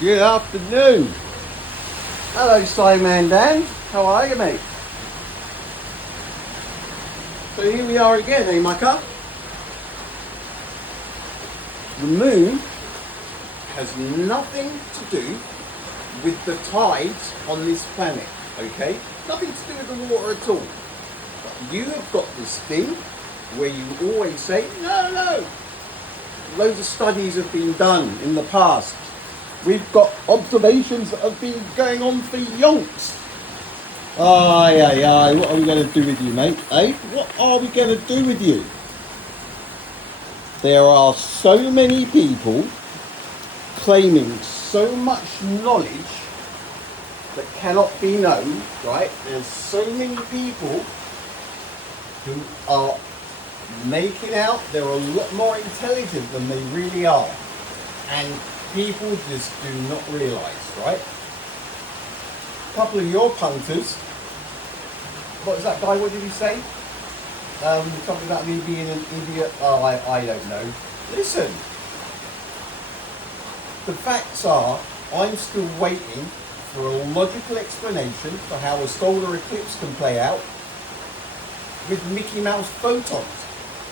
Good afternoon. Hello, SciManDan. How are you, mate? So here we are again, eh, Mucker? The moon has nothing to do with the tides on this planet, okay? Nothing to do with the water at all. But you have got this thing where you always say, no. Loads of studies have been done in the past. We've got observations that have been going on for yonks. Aye. What are we going to do with you, mate? Eh? What are we going to do with you? There are so many people claiming so much knowledge that cannot be known, right? There's so many people who are making out they're a lot more intelligent than they really are. And people just do not realise, right? A couple of your punters, what was that guy, what did he say? Something about me being an idiot. Oh, I don't know. Listen, the facts are, I'm still waiting for a logical explanation for how a solar eclipse can play out with Mickey Mouse photons,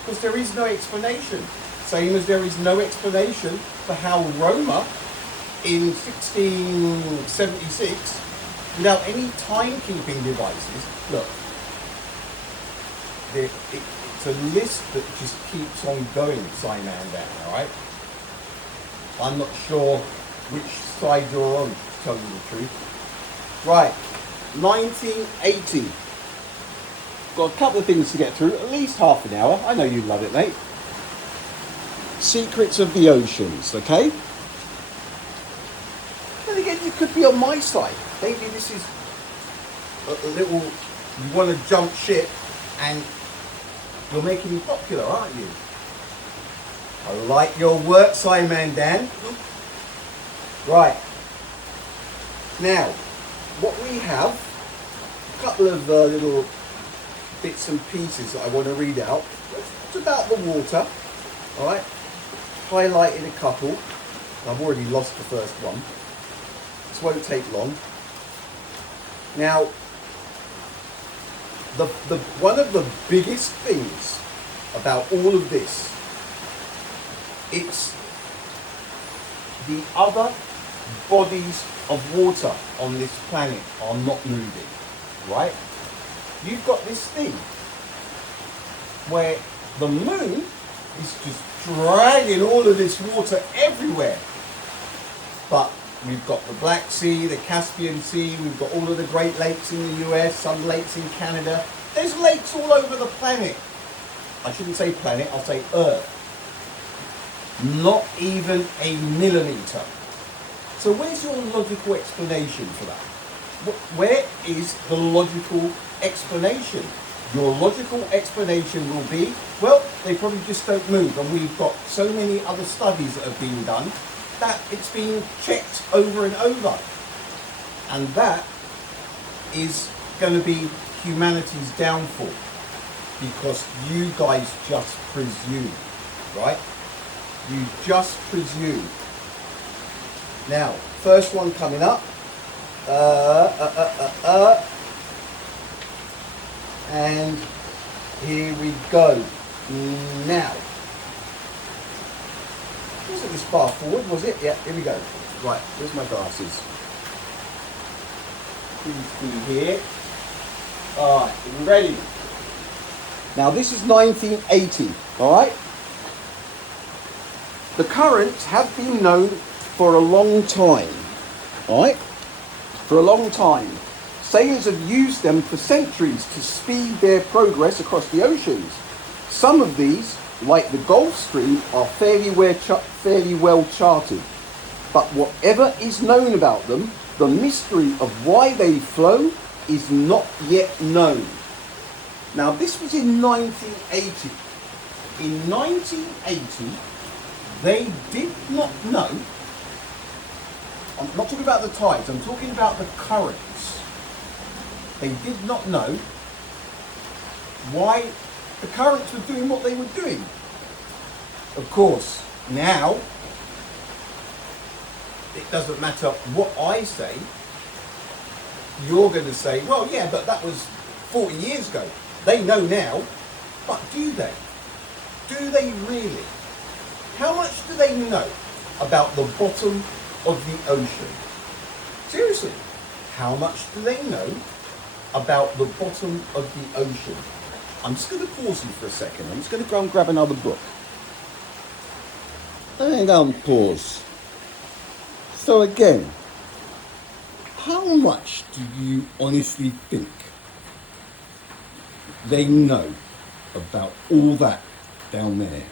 because there is no explanation. Same as there is no explanation for how Roma in 1676, without any timekeeping devices, look, it's a list that just keeps on going, SciManDan, alright? I'm not sure which side you're on, to tell you the truth. Right, 1980. Got a couple of things to get through, at least half an hour. I know you love it, mate. Secrets of the oceans, okay? And again, you could be on my side. Maybe this is a little, you want to jump ship and you're making me popular, aren't you? I like your work, SciManDan. Right. Now, what we have, a couple of little bits and pieces that I want to read out. It's about the water, all right? Highlighted a couple. I've already lost the first one. This won't take long. Now, the one of the biggest things about all of this, it's the other bodies of water on this planet are not moving, right? You've got this thing where the moon is just dragging all of this water everywhere. But we've got the Black Sea, the Caspian Sea, we've got all of the Great Lakes in the US, some lakes in Canada. There's lakes all over the planet. I shouldn't say planet, I'll say Earth. Not even a millimeter. So where's your logical explanation for that? Where is the logical explanation? Your logical explanation will be, well, they probably just don't move, and we've got so many other studies that have been done that it's been checked over and over. And that is going to be humanity's downfall, because you guys just presume, right? You just presume. Now, first one coming up. And here we go. Now, wasn't this far forward, was it? Yeah, here we go. Right, where's my glasses? Please be here. Alright, ready? Now this is 1980, alright? The currents have been known for a long time, alright? For a long time. Sailors have used them for centuries to speed their progress across the oceans. Some of these, like the Gulf Stream, are fairly well charted. But whatever is known about them, the mystery of why they flow is not yet known. Now this was in 1980. In 1980, they did not know, I'm not talking about the tides, I'm talking about the currents. They did not know why the currents were doing what they were doing. Of course, now it doesn't matter what I say, you're going to say, well, yeah, but that was 40 years ago. They know now, but do they? Do they really? How much do they know about the bottom of the ocean? Seriously, how much do they know about the bottom of the ocean? I'm just going to pause you for a second. I'm just going to go and grab another book. And I'll pause. So again, how much do you honestly think they know about all that down there?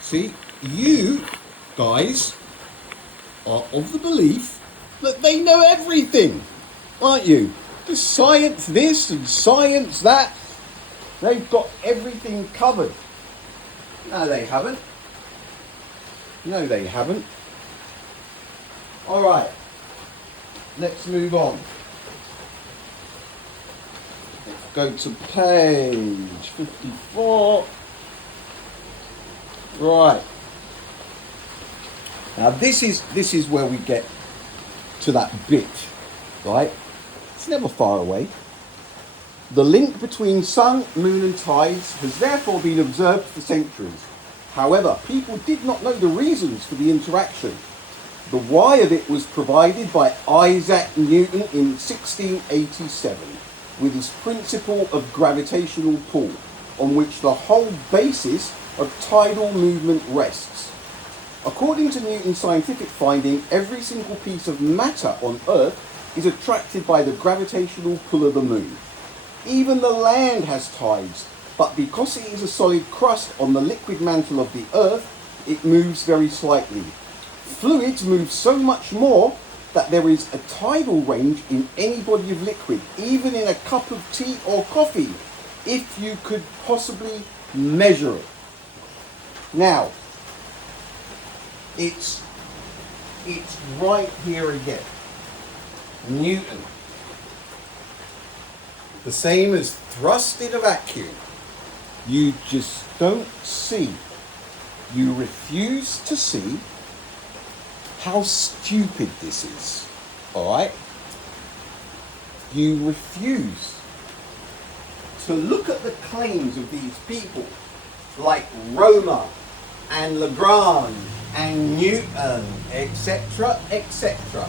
See, you guys are of the belief that they know everything, aren't you? The science this and science that. They've got everything covered. No, they haven't. No, they haven't. All right, let's move on. Let's go to page 54. Right. Now this is where we get to that bit, right? It's never far away. The link between sun, moon and tides has therefore been observed for centuries. However, people did not know the reasons for the interaction. The why of it was provided by Isaac Newton in 1687 with his principle of gravitational pull, on which the whole basis of tidal movement rests. According to Newton's scientific finding, every single piece of matter on Earth is attracted by the gravitational pull of the moon. Even the land has tides, but because it is a solid crust on the liquid mantle of the Earth, it moves very slightly. Fluids move so much more that there is a tidal range in any body of liquid, even in a cup of tea or coffee, if you could possibly measure it. Now, it's right here again. Newton. The same as thrust in a vacuum. You just don't see. You refuse to see how stupid this is. Alright? You refuse to look at the claims of these people like Römer and Lagrange and Newton, etc., etc.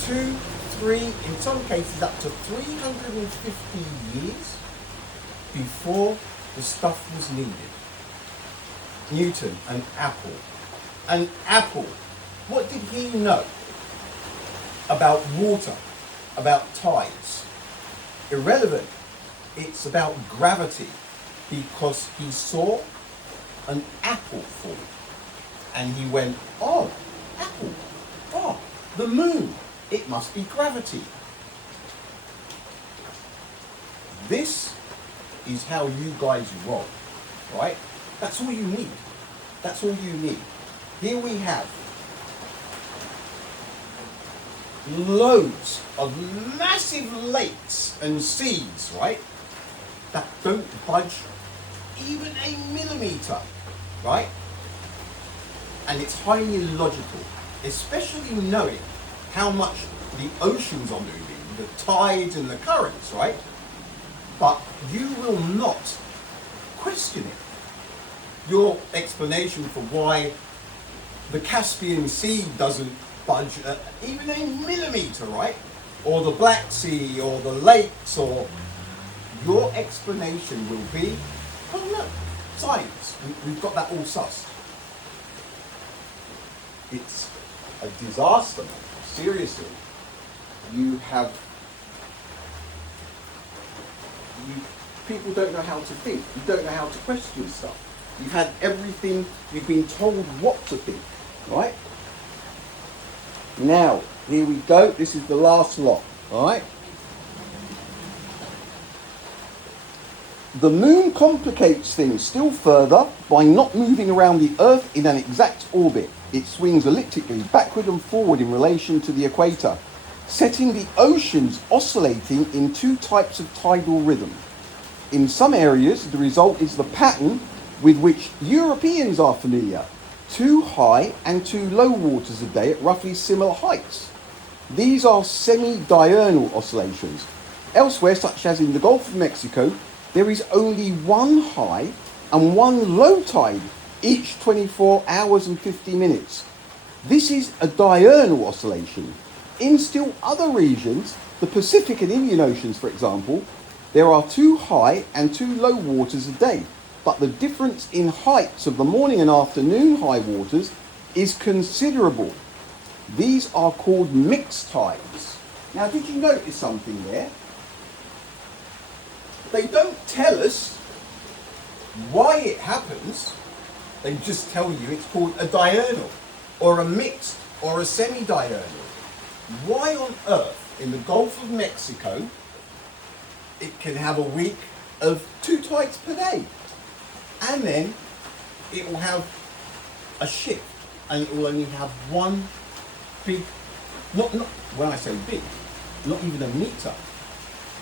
2, 3, in some cases up to 350 years before the stuff was needed. Newton, an apple. An apple. What did he know about water, about tides? Irrelevant. It's about gravity, because he saw an apple fall. And he went, oh, apple, oh, the moon, it must be gravity. This is how you guys roll, right? That's all you need. That's all you need. Here we have loads of massive lakes and seas, right? That don't budge even a millimeter, right? And it's highly illogical, especially knowing how much the oceans are moving, the tides and the currents, right? But you will not question it. Your explanation for why the Caspian Sea doesn't budge even a millimeter, right? Or the Black Sea, or the lakes, or your explanation will be, oh look, science, we've got that all sussed. It's a disaster, seriously. People don't know how to think. You don't know how to question stuff. You've had everything, you've been told what to think, right? Now, here we go. This is the last lot, all right? The moon complicates things still further by not moving around the Earth in an exact orbit. It swings elliptically backward and forward in relation to the equator, setting the oceans oscillating in two types of tidal rhythm. In some areas, the result is the pattern with which Europeans are familiar. 2 high and 2 low waters a day at roughly similar heights. These are semi-diurnal oscillations. Elsewhere, such as in the Gulf of Mexico, there is only 1 high and 1 low tide each 24 hours and 50 minutes. This is a diurnal oscillation. In still other regions, the Pacific and Indian Oceans, for example, there are 2 high and 2 low waters a day, but the difference in heights of the morning and afternoon high waters is considerable. These are called mixed tides. Now, did you notice something there? They don't tell us why it happens. They just tell you it's called a diurnal, or a mixed, or a semi-diurnal. Why on earth, in the Gulf of Mexico, it can have a week of 2 tides per day? And then it will have a shift, and it will only have 1 big, not when I say big, not even a meter.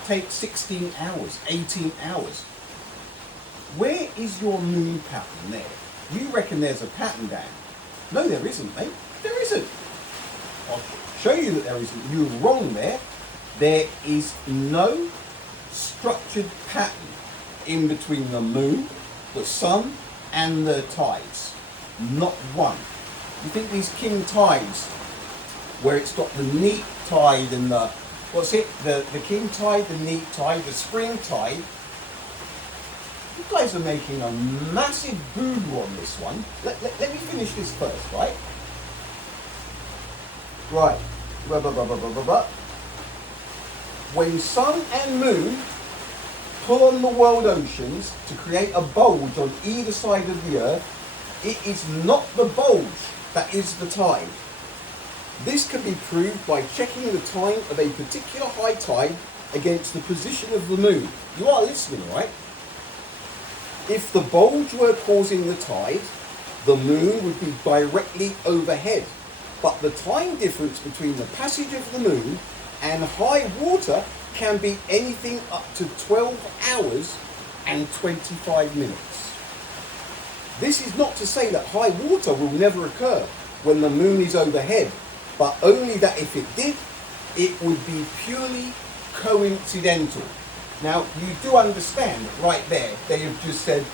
Take 16 hours, 18 hours. Where is your moon pattern there? You reckon there's a pattern, Dan? No, there isn't, mate. There isn't. I'll show you that there isn't. You're wrong there. There is no structured pattern in between the moon, the sun, and the tides. Not one. You think these king tides, where it's got the neap tide and the, what's it? The king tide, the neap tide, the spring tide. You guys are making a massive boo-boo on this one. Let me finish this first, right? Right. When sun and moon pull on the world oceans to create a bulge on either side of the earth, it is not the bulge that is the tide. This can be proved by checking the time of a particular high tide against the position of the moon. You are listening, right? If the bulge were causing the tide, the moon would be directly overhead. But the time difference between the passage of the moon and high water can be anything up to 12 hours and 25 minutes. This is not to say that high water will never occur when the moon is overhead, but only that if it did, it would be purely coincidental. Now, you do understand that right there, they have just said,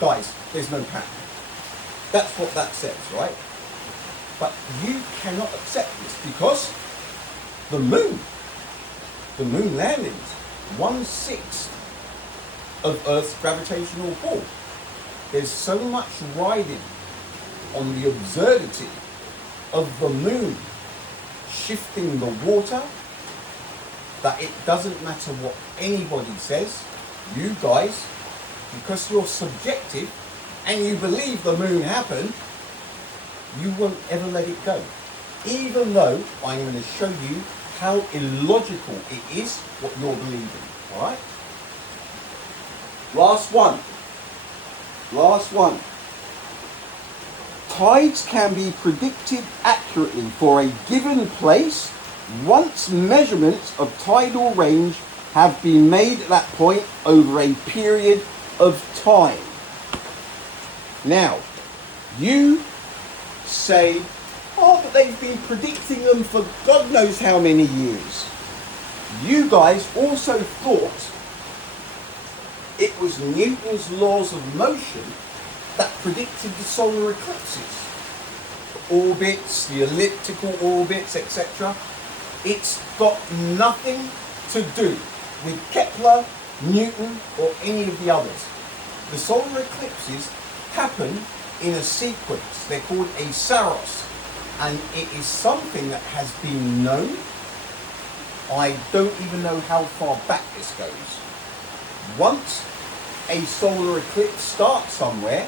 guys, there's no pattern. That's what that says, right? But you cannot accept this because the moon landings, 1/6 of Earth's gravitational pull. There's so much riding on the absurdity of the moon shifting the water that it doesn't matter what anybody says. You guys, because you're subjective and you believe the moon happened, you won't ever let it go. Even though I'm going to show you how illogical it is what you're believing. Alright? Last one. Tides can be predicted accurately for a given place once measurements of tidal range have been made at that point over a period of time. Now, you say, oh, but they've been predicting them for God knows how many years. You guys also thought it was Newton's laws of motion that predicted the solar eclipses. The orbits, the elliptical orbits, etc. It's got nothing to do with Kepler, Newton, or any of the others. The solar eclipses happen in a sequence. They're called a saros, and it is something that has been known. I don't even know how far back this goes. Once a solar eclipse starts somewhere,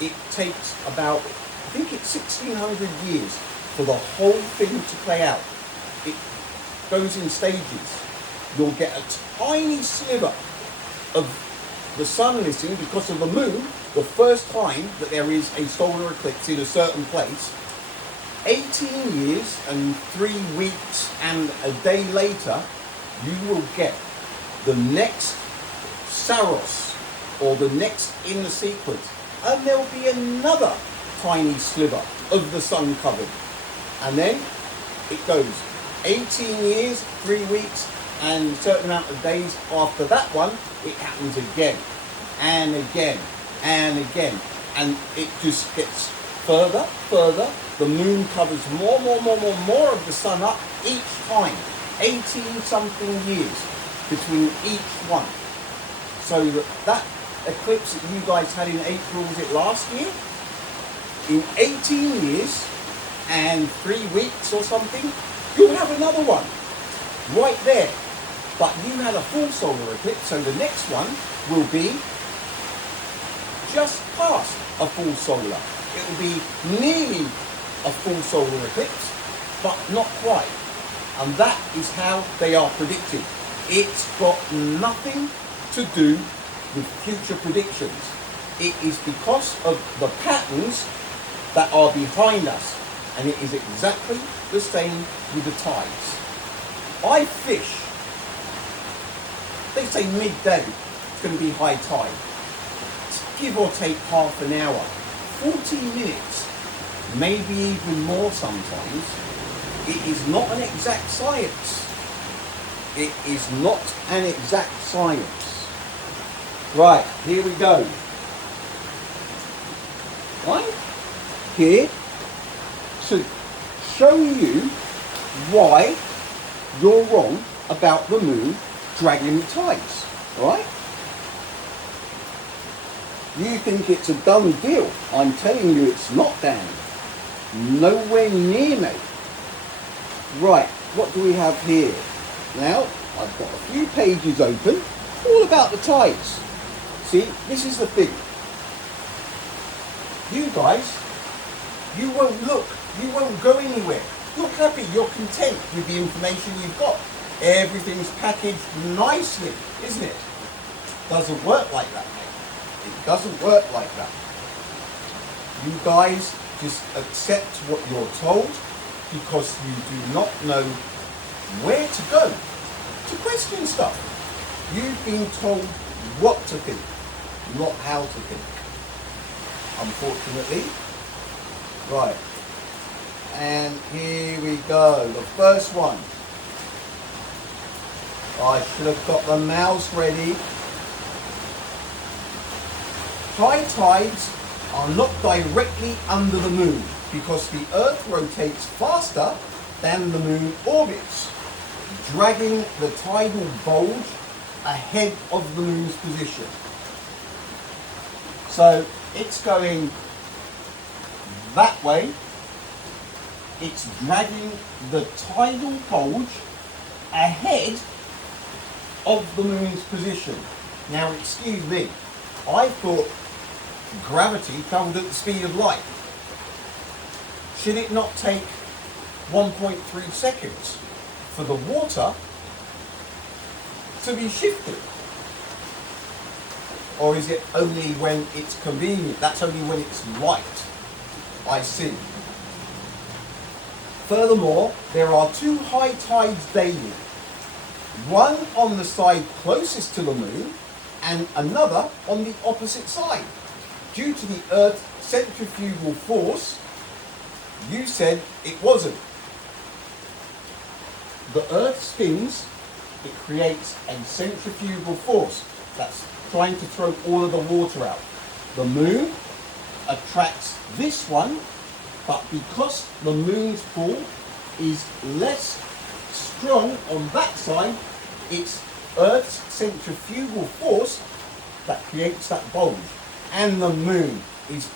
it takes about, I think it's 1600 years for the whole thing to play out. It goes in stages. You'll get a tiny sliver of the sun missing because of the moon the first time that there is a solar eclipse in a certain place. 18 years and 3 weeks and a day later, you will get the next Saros, or the next in the sequence, and there'll be another tiny sliver of the sun covered. And then it goes 18 years, 3 weeks, and a certain amount of days after that one, it happens again, and again, and again. And it just gets further, further. The moon covers more of the sun up each time. 18 something years between each one. So that eclipse that you guys had in April, was it last year? In 18 years and 3 weeks or something, you'll have another one right there. But you had a full solar eclipse, so the next one will be just past a full solar. It will be nearly a full solar eclipse, but not quite. And that is how they are predicted. It's got nothing to do with future predictions. It is because of the patterns that are behind us. And it is exactly the same with the tides. I fish. They say midday, it's going to be high tide. Give or take half an hour, 40 minutes, maybe even more sometimes. It is not an exact science. It is not an exact science. Right, here we go. Right? Here to show you why you're wrong about the moon dragging the tides. Right? You think it's a done deal. I'm telling you it's not, Dan. Nowhere near me. Right, what do we have here? Now, I've got a few pages open, all about the tides. See, this is the thing. You guys, you won't look, you won't go anywhere. You're happy, you're content with the information you've got. Everything's packaged nicely, isn't it? Doesn't work like that, mate. It doesn't work like that. You guys just accept what you're told because you do not know where to go to question stuff. You've been told what to think, not how to think. Unfortunately. Right. And here we go. The first one. I should have got the mouse ready. High tides are not directly under the moon because the Earth rotates faster than the moon orbits, dragging the tidal bulge ahead of the moon's position. So it's going that way. It's dragging the tidal bulge ahead of the moon's position. Now, excuse me, I thought gravity travelled at the speed of light. Should it not take 1.3 seconds for the water to be shifted? Or is it only when it's convenient? That's only when it's light. I see. Furthermore, there are two high tides daily. One on the side closest to the moon and another on the opposite side. Due to the Earth's centrifugal force, you said it wasn't. The Earth spins, it creates a centrifugal force that's trying to throw all of the water out. The moon attracts this one, but because the moon's pull is less strong on that side, it's Earth's centrifugal force that creates that bulge. And the moon is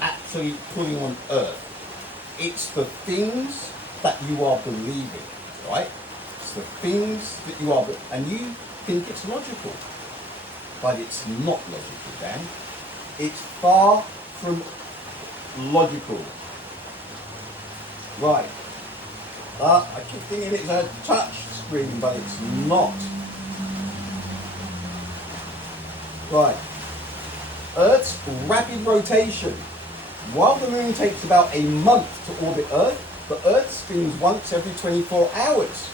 actually pulling on Earth. It's the things that you are believing, right? It's the things that you are, and you think it's logical, but it's not logical, Dan. It's far from logical. Right. I keep thinking it's a touch screen, but it's not. Right. Earth's rapid rotation. While the moon takes about a month to orbit Earth, the Earth spins once every 24 hours.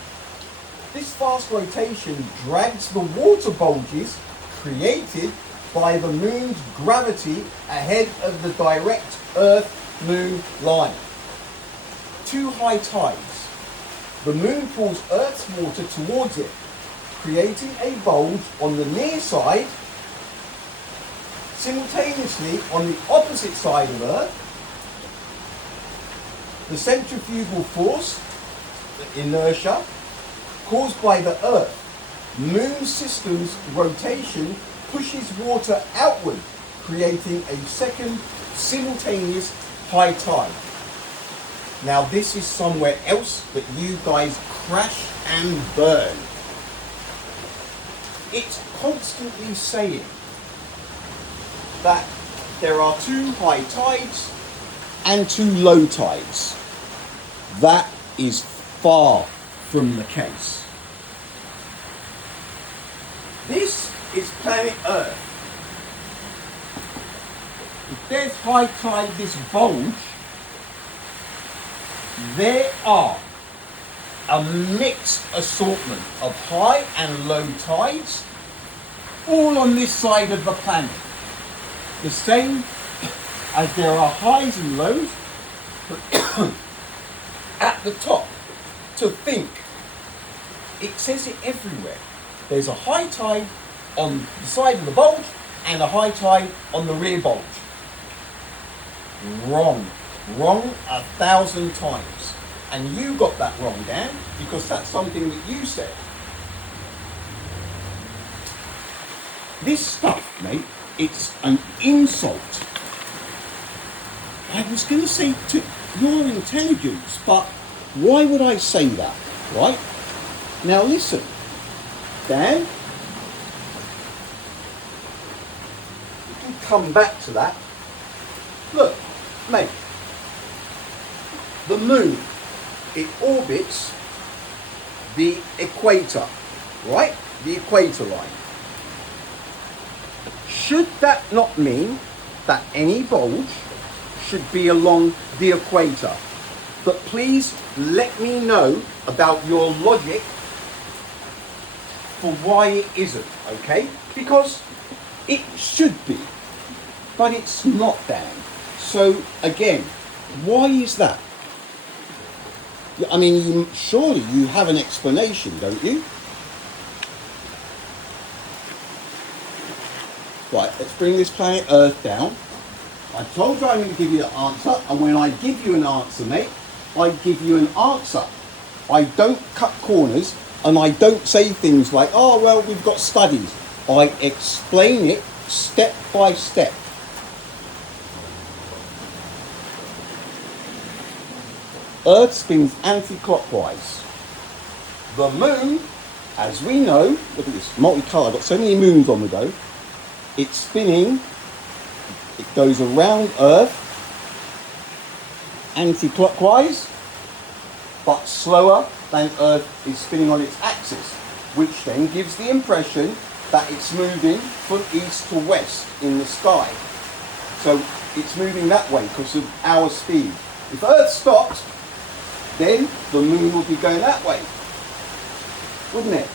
This fast rotation drags the water bulges created by the moon's gravity ahead of the direct Earth-Moon line. Two high tides. The moon pulls Earth's water towards it, creating a bulge on the near side. Simultaneously, on the opposite side of Earth, the centrifugal force, the inertia, caused by the Earth-Moon system's rotation pushes water outward, creating a second simultaneous high tide. Now this is somewhere else that you guys crash and burn. It's constantly saying that there are two high tides and two low tides. That is far from the case. This is planet Earth. If there's high tide, this bulge, there are a mixed assortment of high and low tides all on this side of the planet. The same as there are highs and lows at the top. To think, it says it everywhere. There's a high tide on the side of the bulge and a high tide on the rear bulge. Wrong. Wrong 1,000 times. And you got that wrong, Dan, because that's something that you said. This stuff, mate, it's an insult. I was going to say to your intelligence, but why would I say that, right? Now listen, Dan, we can come back to that. Look, mate, the moon, it orbits the equator, right? The equator line. Should that not mean that any bulge should be along the equator? But please let me know about your logic for why it isn't, okay? Because it should be, but it's not, Dan. So again, why is that? I mean, surely you have an explanation, don't you? Right, let's bring this planet Earth down. I told you I'm going to give you an answer, and when I give you an answer, mate, I give you an answer. I don't cut corners, and I don't say things like, oh, well, we've got studies. I explain it step by step. Earth spins anti-clockwise. The moon, as we know, look at this, multicolour, I've got so many moons on the go. It's spinning, it goes around Earth anti-clockwise, but slower than Earth is spinning on its axis, which then gives the impression that it's moving from east to west in the sky. So it's moving that way because of our speed. If Earth stopped, then the moon would be going that way, wouldn't it?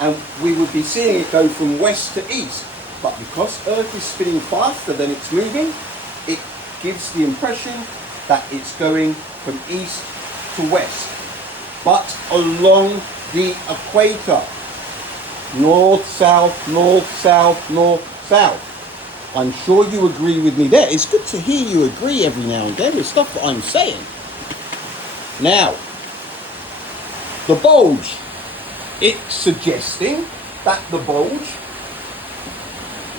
And we would be seeing it go from west to east. But because Earth is spinning faster than it's moving, it gives the impression that it's going from east to west. But along the equator. North, south, north, south, north, south. I'm sure you agree with me there. It's good to hear you agree every now and then with stuff that I'm saying. Now, the bulge. It's suggesting that the bulge,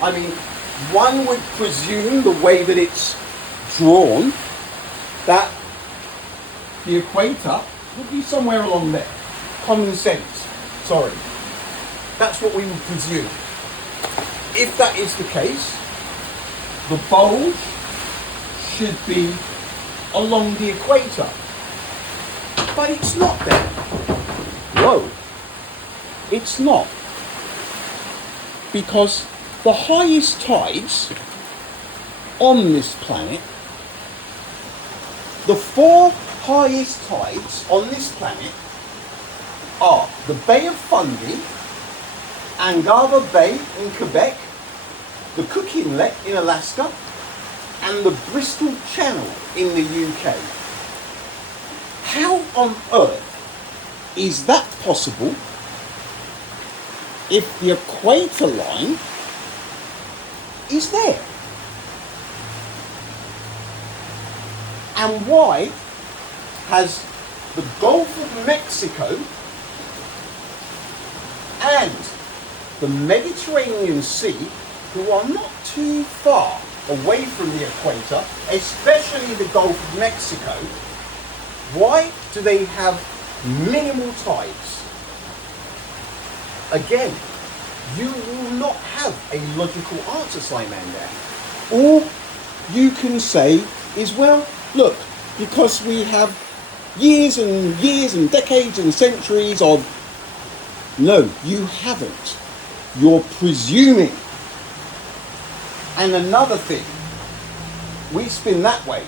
I mean, one would presume the way that it's drawn, that the equator would be somewhere along there. Common sense, sorry. That's what we would presume. If that is the case, the bulge should be along the equator. But it's not there. No, it's not. Because the highest tides on this planet, the 4 highest tides on this planet are the Bay of Fundy, Angava Bay in Quebec, the Cook Inlet in Alaska, and the Bristol Channel in the UK. How on earth is that possible if the equator line is there? And why has the Gulf of Mexico and the Mediterranean Sea, who are not too far away from the equator, especially the Gulf of Mexico, why do they have minimal tides? Again, you will not have a logical answer, SciManDan. All you can say is, well, look, because we have years and decades and centuries of... No, you haven't. You're presuming. And another thing, we spin that way.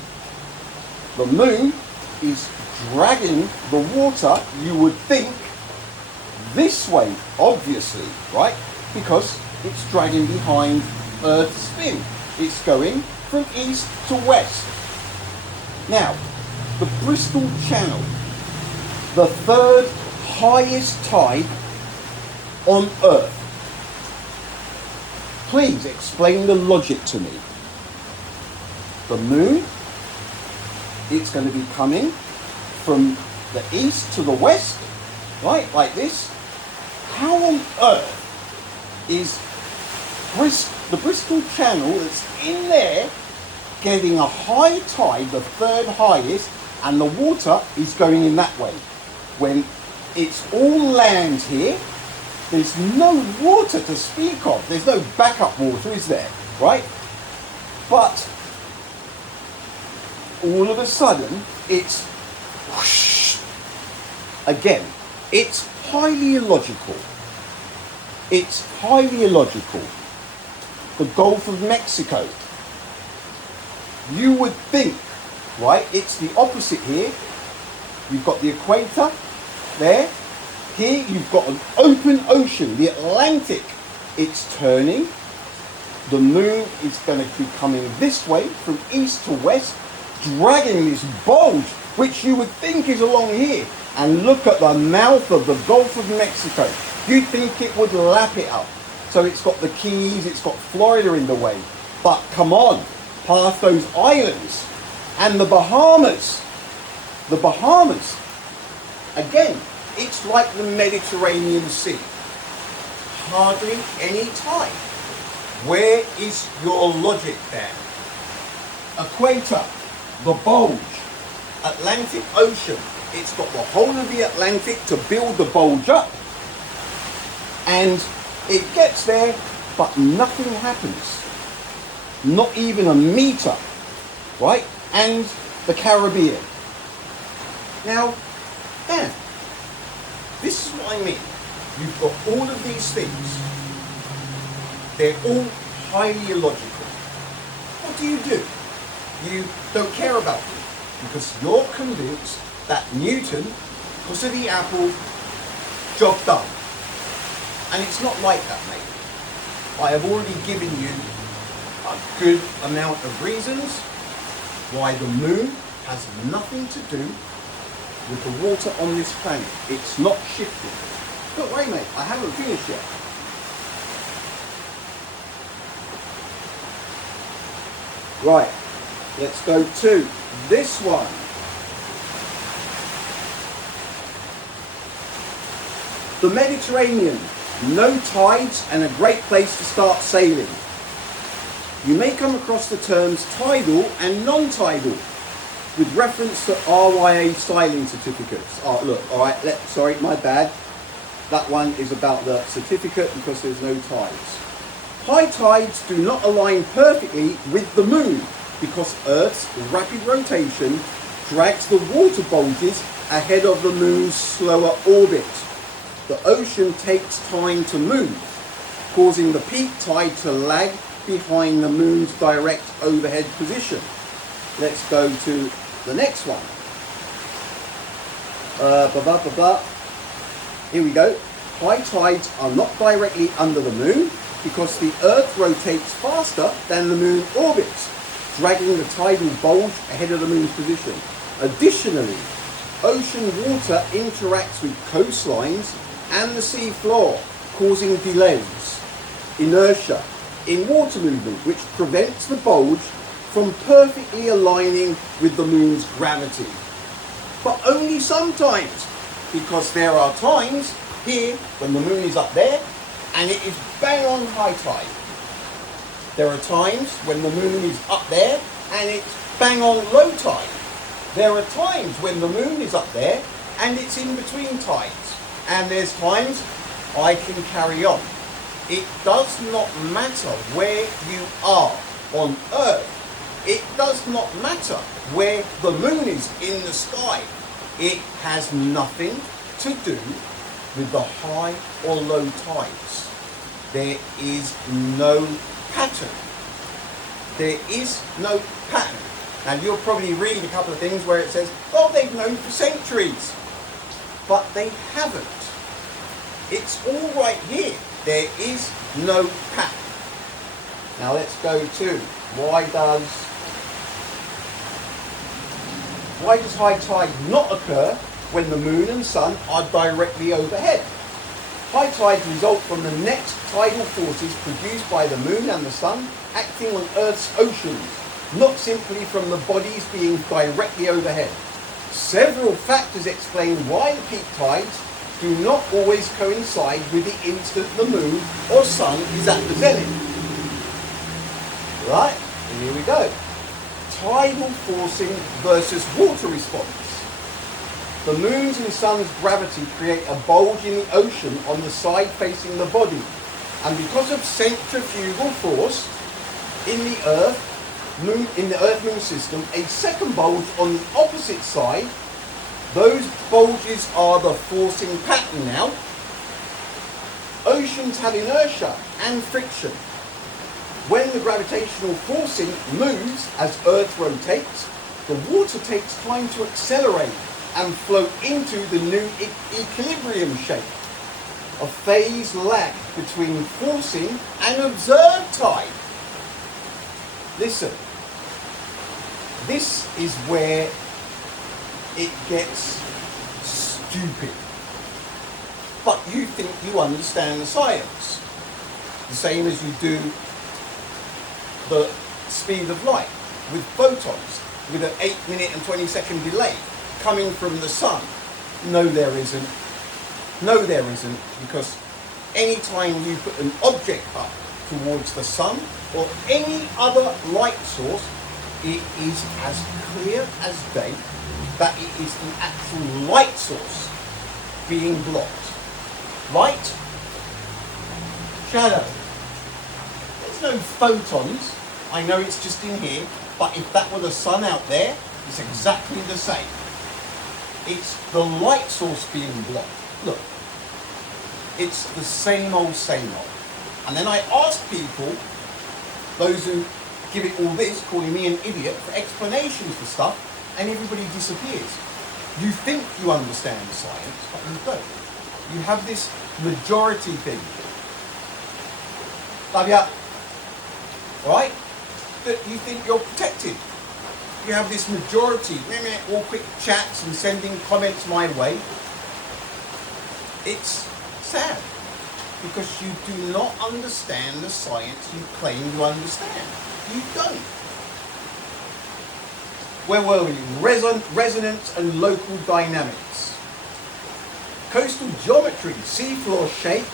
The moon is dragging the water, you would think, this way, obviously, right? Because it's dragging behind Earth's spin. It's going from east to west. Now, the Bristol Channel, the third highest tide on Earth. Please explain the logic to me. The moon, it's going to be coming from the east to the west, right, like this. How on earth is the Bristol Channel that's in there getting a high tide, the third highest, and the water is going in that way? When it's all land here, there's no water to speak of. There's no backup water, is there? Right? But all of a sudden, it's whoosh. Again, it's highly illogical. It's highly illogical. The Gulf of Mexico. You would think, right, it's the opposite here. You've got the equator there. Here you've got an open ocean, the Atlantic. It's turning. The moon is going to be coming this way from east to west, dragging this bulge, which you would think is along here. And look at the mouth of the Gulf of Mexico. You'd think it would lap it up. So it's got the Keys, it's got Florida in the way. But come on, past those islands and the Bahamas. The Bahamas. Again, it's like the Mediterranean Sea. Hardly any tide. Where is your logic there? Equator, the bulge, Atlantic Ocean. It's got the whole of the Atlantic to build the bulge up. And it gets there, but nothing happens. Not even a meter, right? And the Caribbean. Now, Dan, this is what I mean. You've got all of these things. They're all highly illogical. What do? You don't care about them because you're convinced that Newton, because of the apple, job done. And it's not like that, mate. I have already given you a good amount of reasons why the moon has nothing to do with the water on this planet. It's not shifting. Don't worry, mate, I haven't finished yet. Right, let's go to this one. The Mediterranean, no tides and a great place to start sailing. You may come across the terms tidal and non-tidal with reference to RYA sailing certificates. Oh, look, all right, sorry, my bad. That one is about the certificate because there's no tides. High tides do not align perfectly with the moon because Earth's rapid rotation drags the water bulges ahead of the moon's slower orbit. The ocean takes time to move, causing the peak tide to lag behind the moon's direct overhead position. Let's go to the next one. Here we go. High tides are not directly under the moon because the Earth rotates faster than the moon orbits, dragging the tidal bulge ahead of the moon's position. Additionally, ocean water interacts with coastlines and the sea floor, causing delays, inertia in water movement, which prevents the bulge from perfectly aligning with the moon's gravity. But only sometimes, because there are times here when the moon is up there and it is bang on high tide. There are times when the moon is up there and it's bang on low tide. There are times when the moon is up there and it's in between tides. And there's times I can carry on. It does not matter where you are on Earth. It does not matter where the moon is in the sky. It has nothing to do with the high or low tides. There is no pattern. There is no pattern. Now you'll probably read a couple of things where it says, oh, they've known for centuries. But they haven't. It's all right here. There is no pattern. Now let's go to why does high tide not occur when the moon and sun are directly overhead? High tides result from the net tidal forces produced by the moon and the sun acting on Earth's oceans, not simply from the bodies being directly overhead. Several factors explain why the peak tides do not always coincide with the instant the moon or sun is at the zenith. Right, and here we go. Tidal forcing versus water response. The moon's and sun's gravity create a bulge in the ocean on the side facing the body. And because of centrifugal force in the Earth-Moon system, a second bulge on the opposite side, those bulges are the forcing pattern now. Oceans have inertia and friction. When the gravitational forcing moves as Earth rotates, the water takes time to accelerate and flow into the new equilibrium shape. A phase lag between forcing and observed tide. Listen, this is where it gets stupid. But you think you understand the science. The same as you do the speed of light with photons, with an 8-minute and 20-second delay coming from the sun. No, there isn't. No, there isn't, because any time you put an object up towards the sun or any other light source, it is as clear as day that it is the actual light source being blocked. Light, shadow. There's no photons. I know it's just in here, but if that were the sun out there, it's exactly the same. It's the light source being blocked. Look, it's the same old, same old. And then I ask people, those who give it all this, calling me an idiot, for explanations for stuff, and everybody disappears. You think you understand the science, but you don't. You have this majority thing. Love ya. Right? That you think you're protected. You have this majority, all quick chats and sending comments my way. It's sad, because you do not understand the science you claim you understand. You don't. Where were we? Resonance and local dynamics. Coastal geometry, seafloor shape,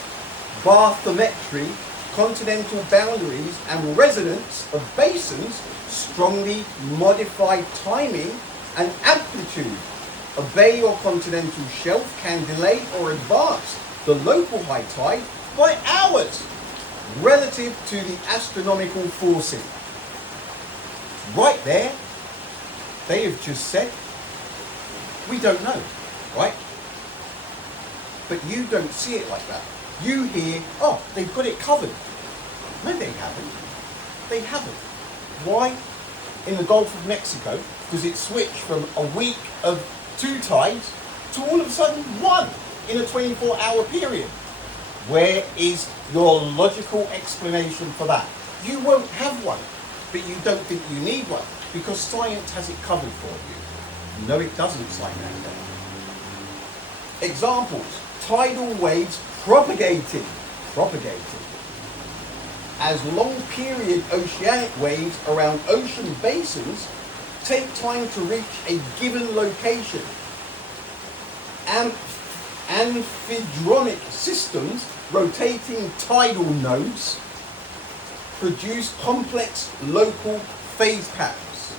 bathymetry, continental boundaries and resonance of basins strongly modify timing and amplitude. A bay or continental shelf can delay or advance the local high tide by hours relative to the astronomical forcing. Right there, they have just said, we don't know, right? But you don't see it like that. You hear, oh, they've got it covered. No, they haven't. They haven't. Why? In the Gulf of Mexico, does it switch from a week of 2 tides to all of a sudden 1? in a 24-hour period. Where is your logical explanation for that? You won't have one, but you don't think you need one because science has it covered for you. No, it doesn't, SciManDan. Examples: tidal waves propagating. As long-period oceanic waves around ocean basins take time to reach a given location. Amphidronic systems, rotating tidal nodes, produce complex local phase patterns.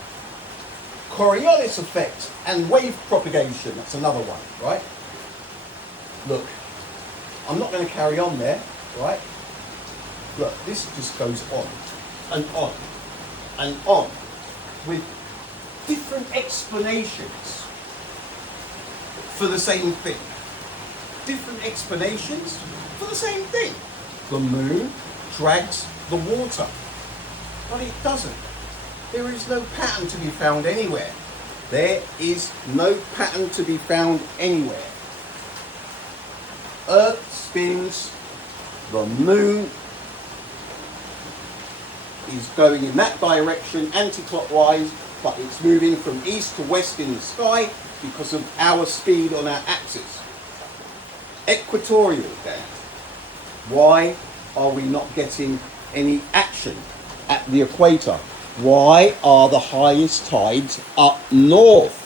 Coriolis effect and wave propagation, that's another one, right? Look, I'm not going to carry on there, right? Look, this just goes on and on and on with different explanations for the same thing. Different explanations for the same thing. The moon drags the water, but it doesn't. There is no pattern to be found anywhere. There is no pattern to be found anywhere. Earth spins, the moon is going in that direction anti-clockwise, but it's moving from east to west in the sky because of our speed on our axis. Equatorial there. Why are we not getting any action at the equator? Why are the highest tides up north?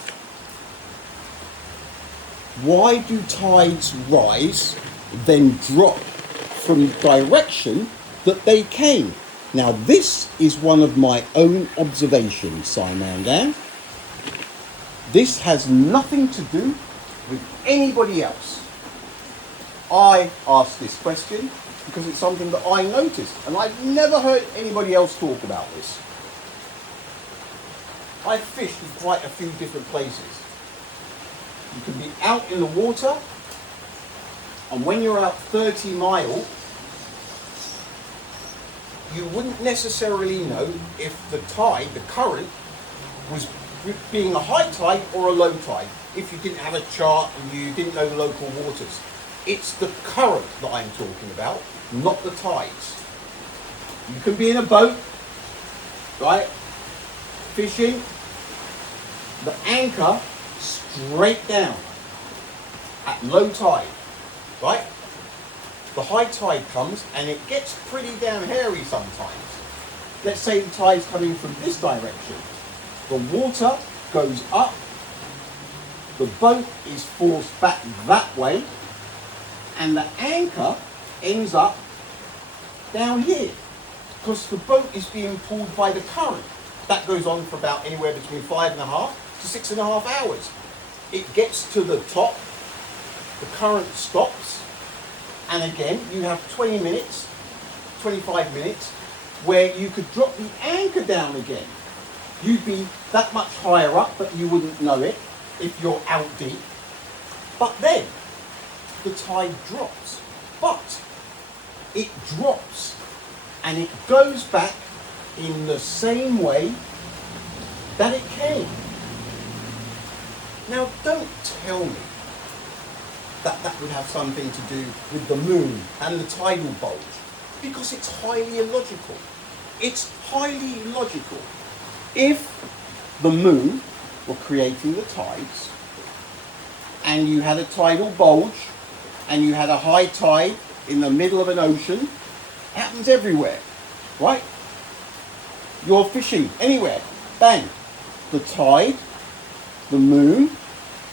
Why do tides rise, then drop from the direction that they came? Now this is one of my own observations, SciManDan. This has nothing to do with anybody else. I asked this question because it's something that I noticed, and I've never heard anybody else talk about this. I've fished in quite a few different places. You can be out in the water, and when you're out 30 miles, you wouldn't necessarily know if the tide, the current, was being a high tide or a low tide, if you didn't have a chart and you didn't know the local waters. It's the current that I'm talking about, not the tides. You can be in a boat, right, fishing, the anchor straight down at low tide, right? The high tide comes and it gets pretty damn hairy sometimes. Let's say the tide's coming from this direction. The water goes up, the boat is forced back that way, and the anchor ends up down here because the boat is being pulled by the current. That goes on for about anywhere between 5.5 to 6.5 hours. It gets to the top, the current stops, and again you have 20 minutes, 25 minutes where you could drop the anchor down again. You'd be that much higher up, but you wouldn't know it if you're out deep. But then the tide drops, but it drops and it goes back in the same way that it came. Now don't tell me that that would have something to do with the moon and the tidal bulge, because it's highly illogical. It's highly illogical. If the moon were creating the tides and you had a tidal bulge and you had a high tide in the middle of an ocean, it happens everywhere, right? You're fishing anywhere, bang, the tide, the moon,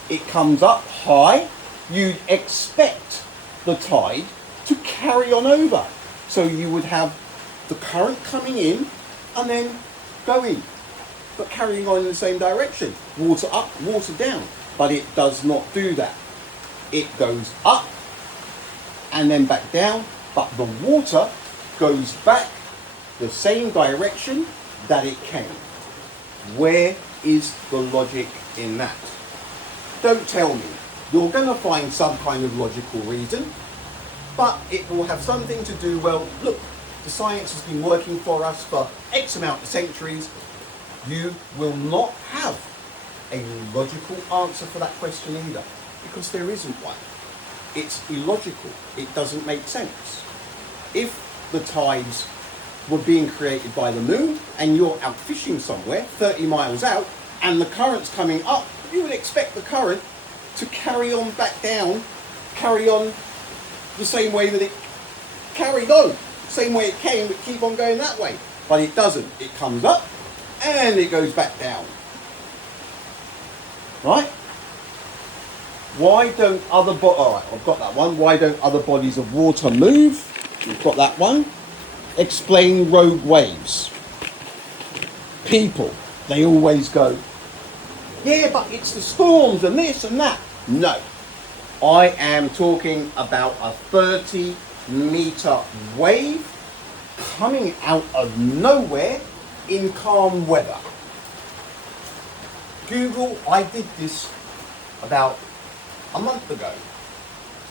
it comes up high, you'd expect the tide to carry on over. So you would have the current coming in and then going, but carrying on in the same direction. Water up, water down. But it does not do that. It goes up and then back down, but the water goes back the same direction that it came. Where is the logic in that? Don't tell me. You're going to find some kind of logical reason, but it will have something to do, well, look, the science has been working for us for X amount of centuries. You will not have a logical answer for that question either, because there isn't one. it's illogical. It doesn't make sense. If the tides were being created by the moon and you're out fishing somewhere 30 miles out and the current's coming up, you would expect the current to carry on back down, carry on the same way that it carried on, same way it came, but keep on going that way. But it doesn't. It comes up and it goes back down. Right? Why don't other alright, I've got that one. Why don't other bodies of water move? We've got that one. Explain rogue waves. People, they always go, yeah, but it's the storms and this and that. No. I am talking about a 30-meter wave coming out of nowhere in calm weather. Google, I did this about a month ago,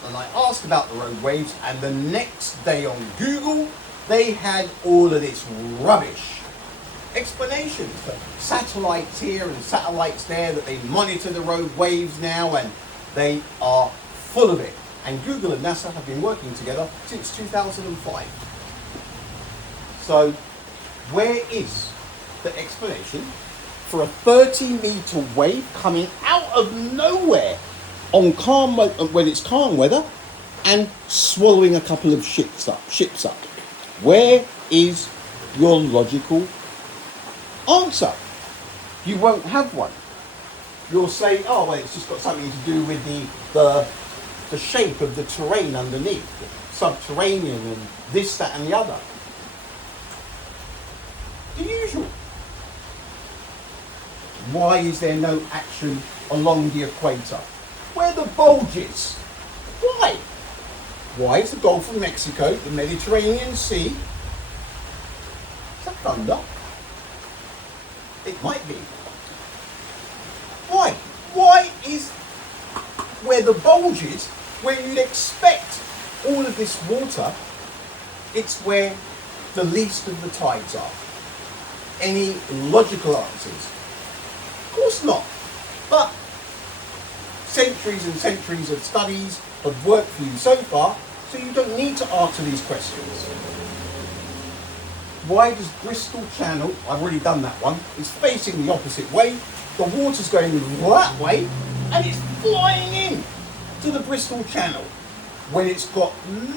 and I asked about the rogue waves, and the next day on Google they had all of this rubbish explanations for satellites here and satellites there, that they monitor the rogue waves now, and they are full of it. And Google and NASA have been working together since 2005. So where is the explanation for a 30-meter wave coming out of nowhere on calm when it's calm weather and swallowing a couple of ships up? Where is your logical answer? You won't have one. You'll say, oh, well, it's just got something to do with the shape of the terrain underneath, the subterranean and this, that and the other. The usual. Why is there no action along the equator? Where are the bulges? Why? Why is the Gulf of Mexico, the Mediterranean Sea? Is that thunder? It might be. Why? Why is where the bulges, where you'd expect all of this water, it's where the least of the tides are? Any logical answers? Of course not. But centuries and centuries of studies have worked for you so far, so you don't need to answer these questions. Why does Bristol Channel, I've already done that one, is facing the opposite way, the water's going that way, and it's flying in to the Bristol Channel when it's got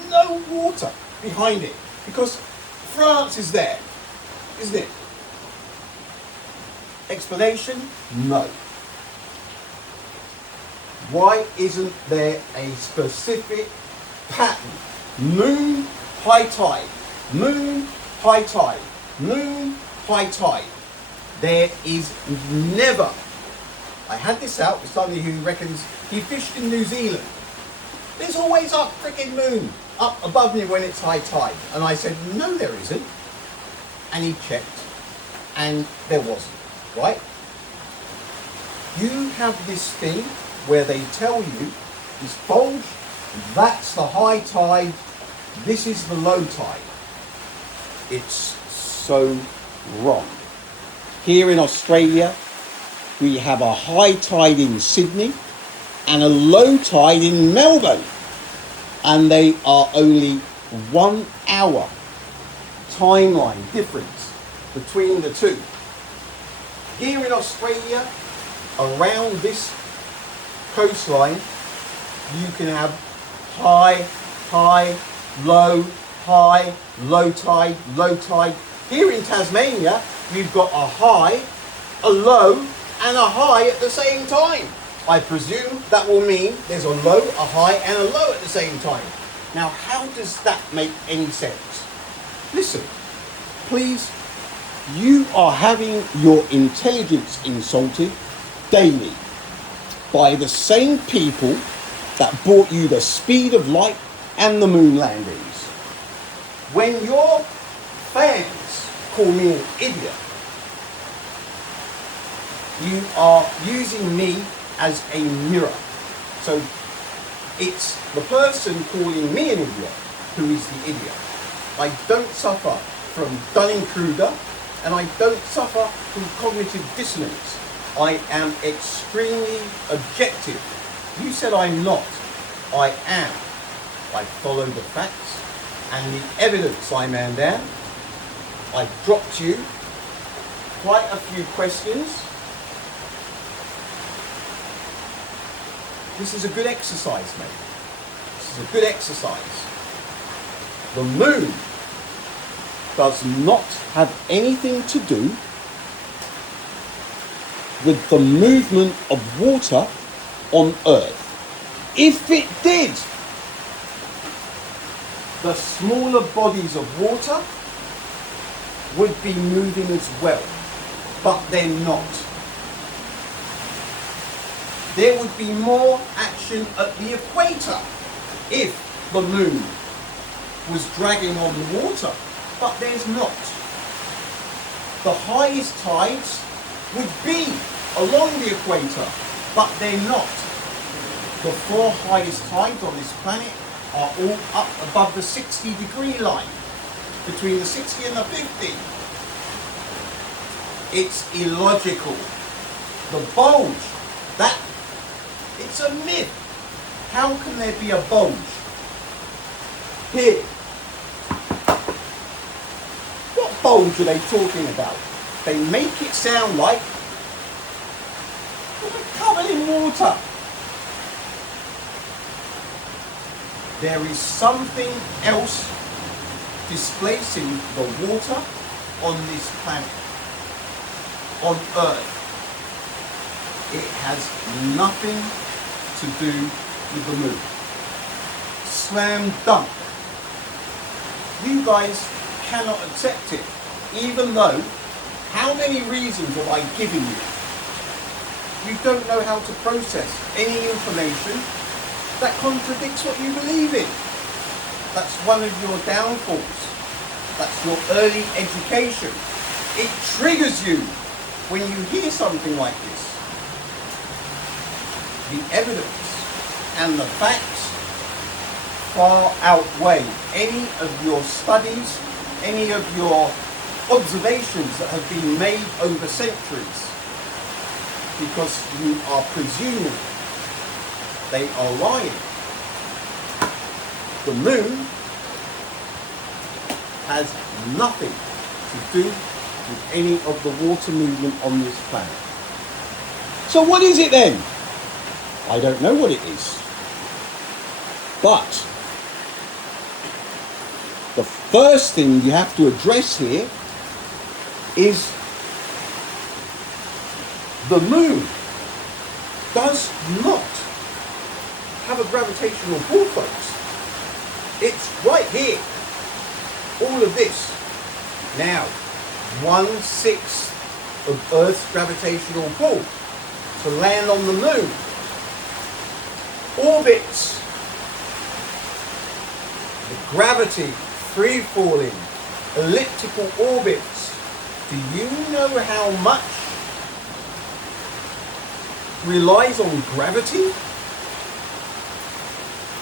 no water behind it, because France is there, isn't it? Explanation? No. Why isn't there a specific pattern? Moon, high tide. Moon, high tide. Moon, high tide. There is never. I had this out with somebody who reckons he fished in New Zealand. There's always a freaking moon up above me when it's high tide. And I said, no, there isn't. And he checked, and there wasn't. Right? You have this thing where they tell you this bulge, that's the high tide, this is the low tide. It's so wrong. Here in Australia, we have a high tide in Sydney and a low tide in Melbourne, and they are only 1 hour timeline difference between the two. Here in Australia, around this coastline, you can have high, low tide, low tide. Here in Tasmania, you've got a high, a low, and a high at the same time. I presume that will mean there's a low, a high, and a low at the same time. Now, how does that make any sense? Listen, please. You are having your intelligence insulted daily by the same people that brought you the speed of light and the moon landings. When your fans call me an idiot, you are using me as a mirror. So it's the person calling me an idiot who is the idiot. I don't suffer from Dunning-Kruger, and I don't suffer from cognitive dissonance. I am extremely objective. You said I'm not. I am. I follow the facts and the evidence, SciManDan. I dropped you quite a few questions. This is a good exercise, mate. This is a good exercise. The moon does not have anything to do with the movement of water on Earth. If it did, the smaller bodies of water would be moving as well, but they're not. There would be more action at the equator if the moon was dragging on the water, but there's not. The highest tides would be along the equator, but they're not. The 4 highest tides on this planet are all up above the 60-degree line, between the 60 and the 50. It's illogical. The bulge, it's a myth. How can there be a bulge here? What bulge are they talking about? They make it sound like we're covered in water. There is something else displacing the water on this planet, on Earth. It has nothing to do with the moon. Slam dunk. You guys cannot accept it, even though, how many reasons have I given you? You don't know how to process any information that contradicts what you believe in. That's one of your downfalls. That's your early education. It triggers you when you hear something like this. The evidence and the facts far outweigh any of your studies, any of your observations that have been made over centuries, because you are presuming they are lying. The moon has nothing to do with any of the water movement on this planet. So what is it then? I don't know what it is. But the first thing you have to address here is the moon does not have a gravitational pull, folks. It's right here. All of this. Now, 1/6 of Earth's gravitational pull to land on the moon. Orbits. The gravity, free-falling, elliptical orbits. Do you know how much relies on gravity?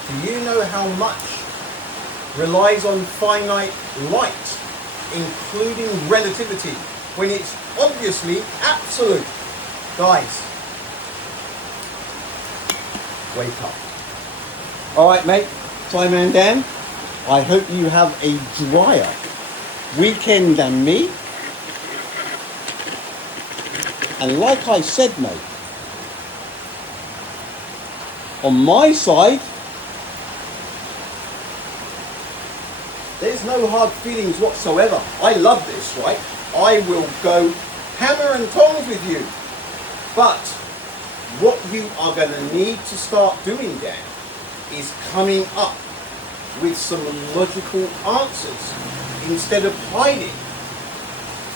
Do you know how much relies on finite light, including relativity, when it's obviously absolute? Guys, wake up. All right, mate, SciManDan, I hope you have a drier weekend than me. And like I said, mate, on my side, there's no hard feelings whatsoever. I love this, right? I will go hammer and tongs with you. But what you are going to need to start doing, Dan, is coming up with some logical answers instead of hiding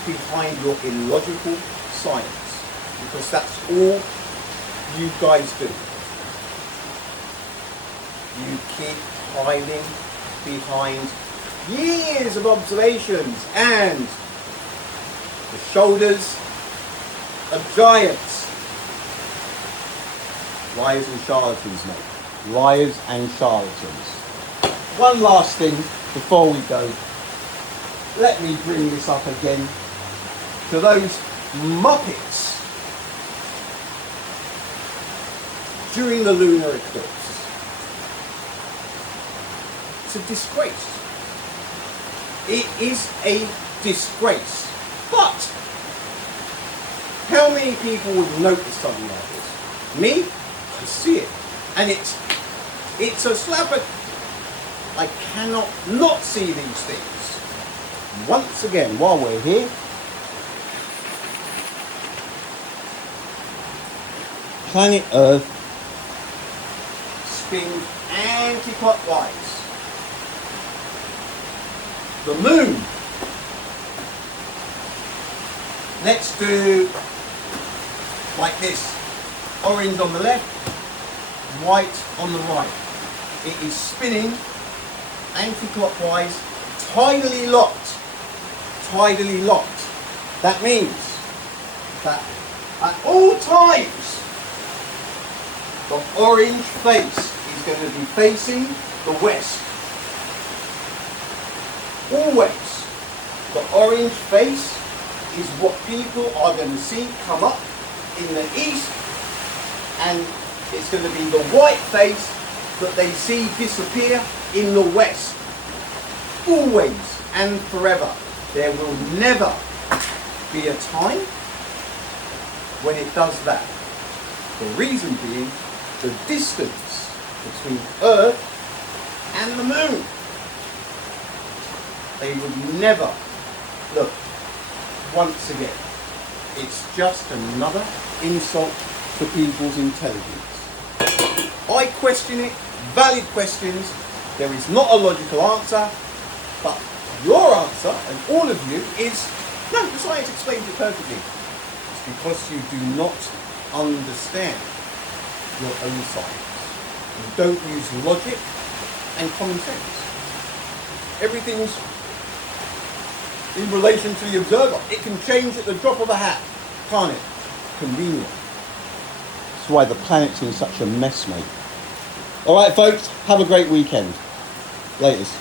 behind your illogical science. Because that's all you guys do. You keep hiding behind years of observations and the shoulders of giants. Liars and charlatans, mate. Liars and charlatans. One last thing before we go. Let me bring this up again to those muppets during the lunar eclipse. a disgrace. It is a disgrace. But how many people would notice something like this? Me? I see it. And it's a slap at... I cannot not see these things. Once again, while we're here, planet Earth spins anti-clockwise. The moon. Let's do like this. Orange on the left, white on the right. It is spinning anti-clockwise, tidally locked. Tidally locked. That means that at all times the orange face is going to be facing the west. Always. The orange face is what people are going to see come up in the east, and it's going to be the white face that they see disappear in the west. Always and forever. There will never be a time when it does that. The reason being the distance between Earth and the moon. They would never look. Once again, it's just another insult to people's intelligence. I question it. Valid questions. There is not a logical answer, but your answer, and all of you, is no, the science explains it perfectly. It's because you do not understand your own science. You don't use logic and common sense. Everything's in relation to the observer. It can change at the drop of a hat, can't it? Convenient. That's why the planet's in such a mess, mate. All right, folks, have a great weekend. Latest.